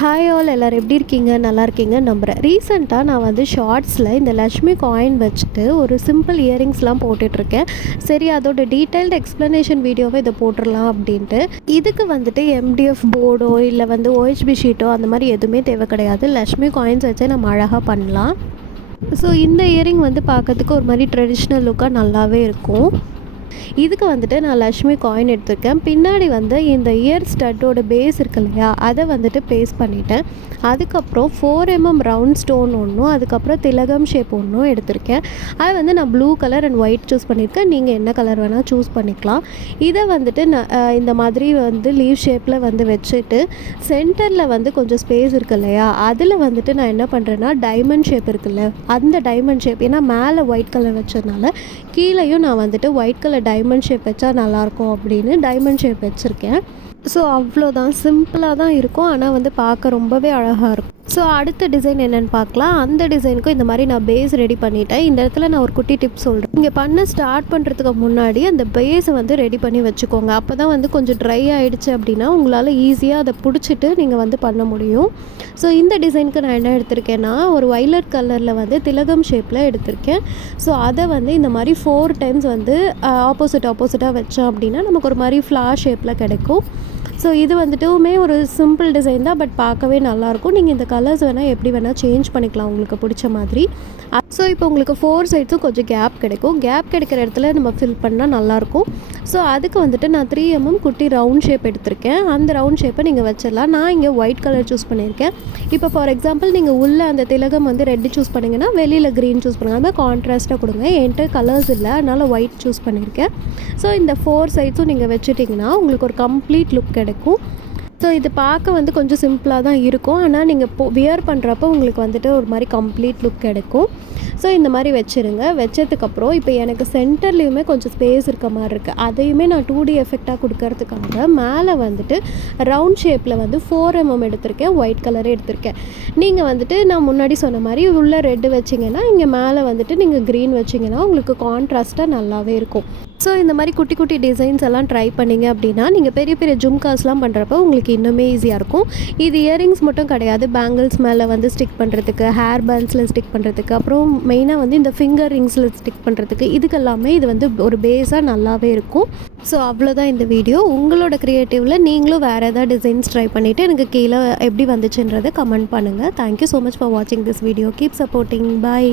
Hi all எல்லோரும் எப்படி இருக்கீங்க? நல்லா இருக்கீங்க நம்புகிறேன். ரீசெண்டாக நான் வந்து ஷார்ட்ஸில் இந்த லக்ஷ்மி காயின் வச்சுட்டு ஒரு சிம்பிள் இயரிங்ஸ்லாம் போட்டுட்ருக்கேன். சரி, அதோட டீட்டெயில்டு எக்ஸ்ப்ளனேஷன் வீடியோவை இதை போட்டுடலாம் அப்படின்ட்டு. இதுக்கு வந்துட்டு எம்டிஎஃப் போர்டோ இல்லை வந்து ஓஹெச்பி ஷீட்டோ அந்த மாதிரி எதுவுமே தேவை கிடையாது. லக்ஷ்மி காயின்ஸ் வச்சே நம்ம அழகாக பண்ணலாம். ஸோ இந்த இயரிங் வந்து பார்க்கறதுக்கு ஒரு மாதிரி ட்ரெடிஷ்னல் லுக்காக நல்லாவே இருக்கும். இதுக்கு வந்துட்டு நான் லக்ஷ்மி காயின் எடுத்திருக்கேன். பின்னாடி வந்து இந்த இயர் ஸ்டட்டோட பேஸ் இருக்கு இல்லையா, அதை வந்துட்டு பேஸ்ட் பண்ணிவிட்டேன். அதுக்கப்புறம் 4mm ரவுண்ட் ஸ்டோன் ஒன்றும், அதுக்கப்புறம் திலகம் ஷேப் ஒன்றும் எடுத்திருக்கேன். அதை வந்து நான் blue colour and white choose பண்ணியிருக்கேன். நீங்கள் என்ன கலர் வேணால் சூஸ் பண்ணிக்கலாம். இதை வந்துட்டு நான் இந்த மாதிரி வந்து லீவ் ஷேப்பில் வந்து வச்சுட்டு சென்டரில் வந்து கொஞ்சம் ஸ்பேஸ் இருக்குது இல்லையா, அதில் வந்துட்டு நான் என்ன பண்ணுறேன்னா டைமண்ட் ஷேப் இருக்குல்ல, அந்த டைமண்ட் ஷேப், ஏன்னா மேலே ஒயிட் கலர் வச்சதுனால கீழேயும் நான் வந்துட்டு ஒயிட் கலர் டைமண்ட் ஷேப் வச்சா நல்லாயிருக்கும் அப்படின்னு டைமண்ட் ஷேப் வச்சுருக்கேன். ஸோ அவ்வளோதான், சிம்பிளாக தான் இருக்கும், ஆனால் வந்து பார்க்க ரொம்பவே அழகாக இருக்கும். ஸோ அடுத்த டிசைன் என்னென்னு பார்க்கலாம். அந்த டிசைனுக்கும் இந்த மாதிரி நான் பேஸ் ரெடி பண்ணிட்டேன். இந்த இடத்துல நான் ஒரு குட்டி டிப் சொல்கிறேன். இங்கே பண்ண ஸ்டார்ட் பண்ணுறதுக்கு முன்னாடி அந்த பேஸை வந்து ரெடி பண்ணி வச்சுக்கோங்க. அப்போ தான் வந்து கொஞ்சம் ட்ரை ஆகிடுச்சு அப்படின்னா உங்களால் ஈஸியாக அதை பிடிச்சிட்டு நீங்கள் வந்து பண்ண முடியும். ஸோ இந்த டிசைனுக்கு நான் என்ன எடுத்திருக்கேன்னா, ஒரு வைலட் கலரில் வந்து திலகம் ஷேப்பில் எடுத்திருக்கேன். ஸோ அதை வந்து இந்த மாதிரி 4 டைம்ஸ் வந்து ஆப்போசிட்டாக வச்சோம் அப்படின்னா நமக்கு ஒரு மாதிரி ஃப்ளார் ஷேப்பில் கிடைக்கும். ஸோ இது வந்துட்டுமே ஒரு சிம்பிள் டிசைன் தான், பட் பார்க்கவே நல்லாயிருக்கும். நீங்கள் இந்த கலர்ஸ் வேணால் எப்படி வேணால் சேஞ்ச் பண்ணிக்கலாம் உங்களுக்கு பிடிச்ச மாதிரி. ஸோ இப்போ உங்களுக்கு 4 சைட்ஸும் கொஞ்சம் கேப் கிடைக்கும். கேப் கிடைக்கிற இடத்துல நம்ம ஃபில் பண்ணால் நல்லாயிருக்கும். ஸோ அதுக்கு வந்துட்டு நான் 3mm குட்டி ரவுண்ட் ஷேப் எடுத்திருக்கேன். அந்த ரவுண்ட் ஷேப்பை நீங்கள் வச்சிடலாம். நான் இங்கே ஒயிட் கலர் சூஸ் பண்ணியிருக்கேன். இப்போ ஃபார் எக்ஸாம்பிள் நீங்கள் உள்ளே அந்த திலகம் வந்து ரெட்டு சூஸ் பண்ணிங்கன்னா வெளியில் க்ரீன் சூஸ் பண்ணுங்கள். அது மாதிரி கான்ட்ராஸ்ட்டாக கொடுங்க. என்கிட்ட கலர்ஸ் இல்லை, அதனால் ஒயிட் சூஸ் பண்ணியிருக்கேன். ஸோ இந்த 4 சைட்ஸும் நீங்கள் வச்சுட்டிங்கன்னா உங்களுக்கு ஒரு கம்ப்ளீட் லுக் கிடைக்கும். ஸோ இது பார்க்க வந்து கொஞ்சம் சிம்பிளாக தான் இருக்கும், ஆனால் நீங்கள் வியர் பண்ணுறப்போ உங்களுக்கு வந்துட்டு ஒரு மாதிரி கம்ப்ளீட் லுக் கிடைக்கும். ஸோ இந்த மாதிரி வச்சுருங்க. வச்சதுக்கப்புறம் இப்போ எனக்கு சென்டர்லேயுமே கொஞ்சம் ஸ்பேஸ் இருக்க மாதிரி இருக்குது. அதையுமே நான் 2D எஃபெக்டாக கொடுக்கறதுக்காக மேலே வந்துட்டு ரவுண்ட் ஷேப்பில் வந்து 4mm எடுத்திருக்கேன். ஒயிட் கலரே எடுத்திருக்கேன். நீங்கள் வந்துட்டு நான் முன்னாடி சொன்ன மாதிரி உள்ளே ரெட்டு வச்சிங்கன்னா இங்கே மேலே வந்துட்டு நீங்கள் க்ரீன் வச்சிங்கன்னா உங்களுக்கு கான்ட்ராஸ்ட்டாக நல்லாவே இருக்கும். ஸோ இந்த மாதிரி குட்டி குட்டி டிசைன்ஸ் எல்லாம் ட்ரை பண்ணிங்க அப்படின்னா நீங்கள் பெரிய பெரிய ஜும்காஸ்லாம் பண்ணுறப்போ உங்களுக்கு இன்னுமே ஈஸியாக இருக்கும். இது இயரிங்ஸ் மட்டும் கிடையாது, பேங்கிள்ஸ் மேலே வந்து ஸ்டிக் பண்ணுறதுக்கு, ஹேர் பேண்ட்ஸில் ஸ்டிக் பண்ணுறதுக்கு, அப்புறம் மெயினாக வந்து இந்த ஃபிங்கர் ரிங்ஸில் ஸ்டிக் பண்ணுறதுக்கு, இதுக்கெல்லாமே இது வந்து ஒரு பேஸாக நல்லாவே இருக்கும். ஸோ அவ்வளோதான் இந்த வீடியோ. உங்களோட க்ரியேட்டிவில் நீங்களும் வேறு ஏதாவது டிசைன்ஸ் ட்ரை பண்ணிவிட்டு எனக்கு கீழே எப்படி வந்துச்சுன்றதை கமெண்ட் பண்ணுங்கள். தேங்க்யூ ஸோ மச் ஃபார் வாட்சிங் this video. Keep supporting. Bye.